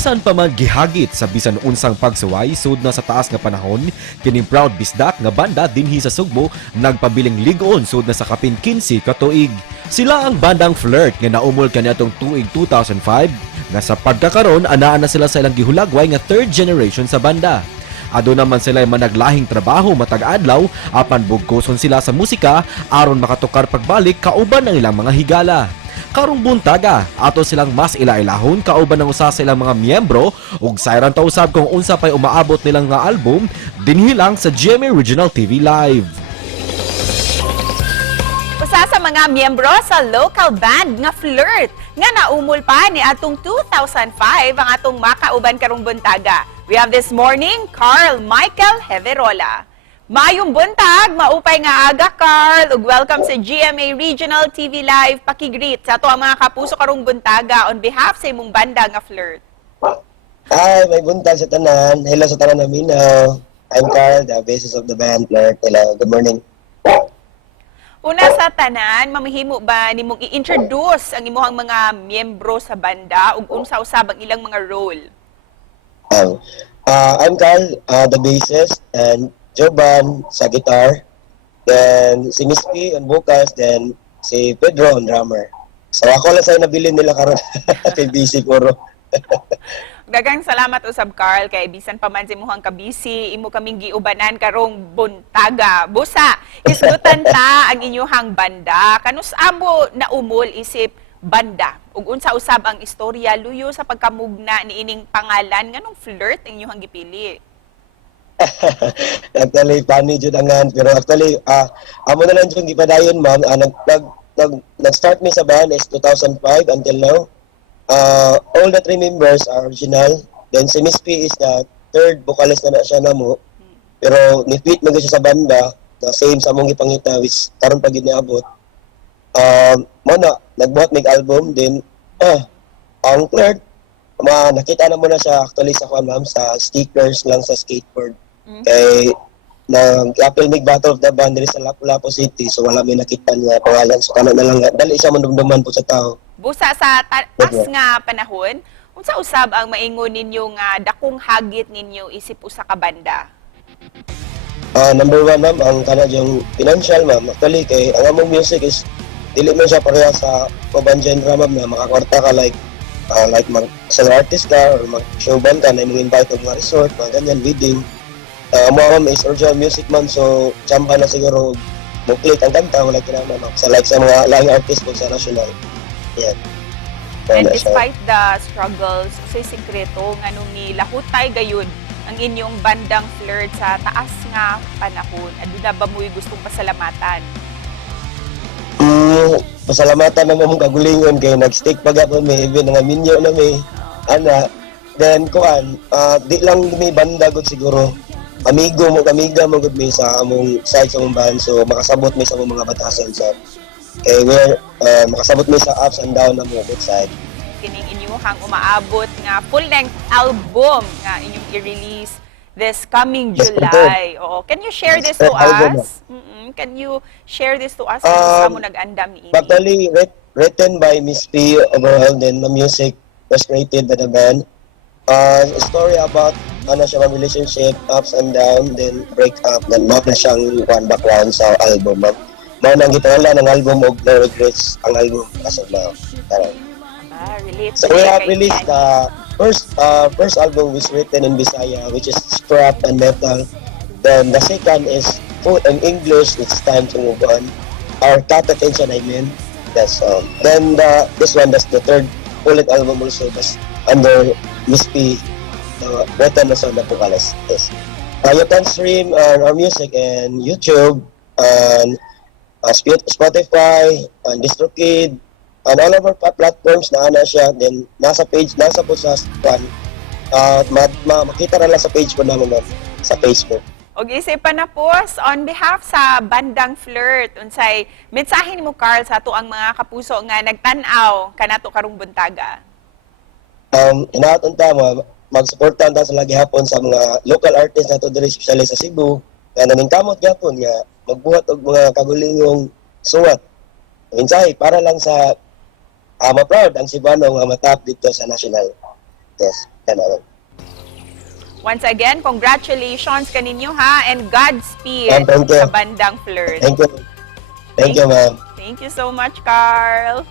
Bisan pa man gihagit sa bisan unsang pagsuway sud na sa taas nga panahon, kining proud bisdak nga banda dinhi sa Sugbo nagpabiling ligon sud na sa kapin 15 ka tuig. Sila ang bandang Flirt nga naumol kaniadtong tuig 2005 nga sa pagkakaron anaa na sila sa ilang gihulagway nga third generation sa banda. Ado naman sila managlahing trabaho matag adlaw apan bugkoson sila sa musika aron makatukar pagbalik kauban ng ilang mga higala. Karong buntaga, ato silang mas ilailahon kauban ng usa sa ilang mga miyembro ug sayran ta usab kung unsa pay umaabot nilang nga album dinhi lang sa GMA Regional TV Live. Usa sa mga miyembro sa local band nga Flirt nga naumol pa ni atong 2005 ang atong makauban karong buntaga. We have this morning Carl Michael Heverola. Mayong buntag, maupay nga aga, Carl, ug welcome sa GMA Regional TV Live. Pakigreet sa ato ang mga kapuso karong buntaga on behalf sa imong banda nga Flirt. Hi, may buntag sa tanan. Hello sa tanan namin. I'm Carl, the bassist of the band Flirt. Hello, good morning. Una sa tanan, mamahimo ba nimong i-introduce ang imuhang mga miyembro sa banda ug unsa usab ang ilang mga role? I'm Carl, the bassist, and Joban sa guitar, then si Miss P on vocals, then si Pedro on drummer. So ako lang sa'yo nabilin nila karon kay busy puro. Daghang salamat usab Carl kay bisan pa man si imuhang kabisi imo kaming giubanan karong buntaga. Busa, isgutan ta ang inyuhang banda. Kanus amo naumol isip banda ug unsa usab ang istorya luyo sa pagkamugna ni ining pangalan nganong Flirt ang inyuhang gipili? Actually, funny jud angan. Pero actually, amo na lang yung gipadayon, ma'am. Nag-start me sa band is 2005 until now. All the three members are original. Then si Miss P is the third vocalist na siya na mo. Pero ni-fit mo siya sa banda. The same sa mong ipangita, which karon pag giniabot. Nagbuhat mig album. Then, ang Flirt, nakita na mo na siya actually sa ma'am, sa stickers lang sa skateboard. Kay nag-apple mig Battle of the Band diri sa Lapu-Lapu City, so wala may nakita nga pangalan, so kana na lang dali siya mandumduman po sa tao. Busa sa taas nga panahon, unsa usab ang maingon ninyo nga dakong hagit ninyo isip usa ka banda? Number one, ma'am, ang kana yung financial, ma'am. Actually kay ang among music is dili man siya pareha sa ubang genre, ma'am, na makakwarta ka like mag-solo artist ka or mag-show band ka na imong invite og mga resort, mga ganyan, wedding. Ma'am is original music, man, so chamba na siguro mo-click ang kanta, wala kinahanglan, ma'am. Sa mga laing artist ko sa national. Yan. And despite the struggles, sa sikreto nga nung nilahutay gayon ang inyong bandang Flirt sa taas nga panahon, aduna ba mo'y gustong pasalamatan? Pasalamatan na mong kagulingon kay nag-stick pa gapon may even nga minyo na may then kuan di lang may banda gud siguro amiga mo gud may sa among side sa among band, so makasabot may sa among mga batasan sa kay where makasabot may sa ups and down na mo both side. Kining inyuhang umaabot nga full-length album nga inyong i-release this coming July. Oo. Can you share this to us? Can you share this to us? Sa mo nag-andam ni ini? Actually, written by Miss P overall, then the music was created by the band. A story about siya mga relationship, ups and down, then break up, then mao na siyang one background sa album. Mao nang gitala ng album og No Regrets ang album as of now. So we have released the first album was written in Bisaya, which is Scrap and Metal. Then the second is full in English. It's time to move on. Our Cat Attention, I mean. That's then this one, that's the third full album also. That's under Miss P. Written as on the vocalist. Yes. You can stream our music in YouTube and Spotify and DistroKid and all of our platforms na ana siya. Then nasa po sa makita na lang sa page po namin, ma'am, sa Facebook. Og isipan na po, on behalf sa bandang Flirt, unsay mensahe nimo Carl sa ato ang mga kapuso nga nagtan-aw kanato karong buntaga? Inaton ta mag-suportahan ta sa lagi hapon sa mga local artists nato diri especially sa Cebu nga naningkamot gyapon nga magbuhat og mga kagulingong suwat. Mensahe para lang sa ma-proud ang Cebuano nga matap dito sa national. artist. Ganun. Once again, congratulations kaninyo ha, and Godspeed Thank you. sa bandang Flirt. Thank you. Thank you, ma'am. Thank you so much, Carl.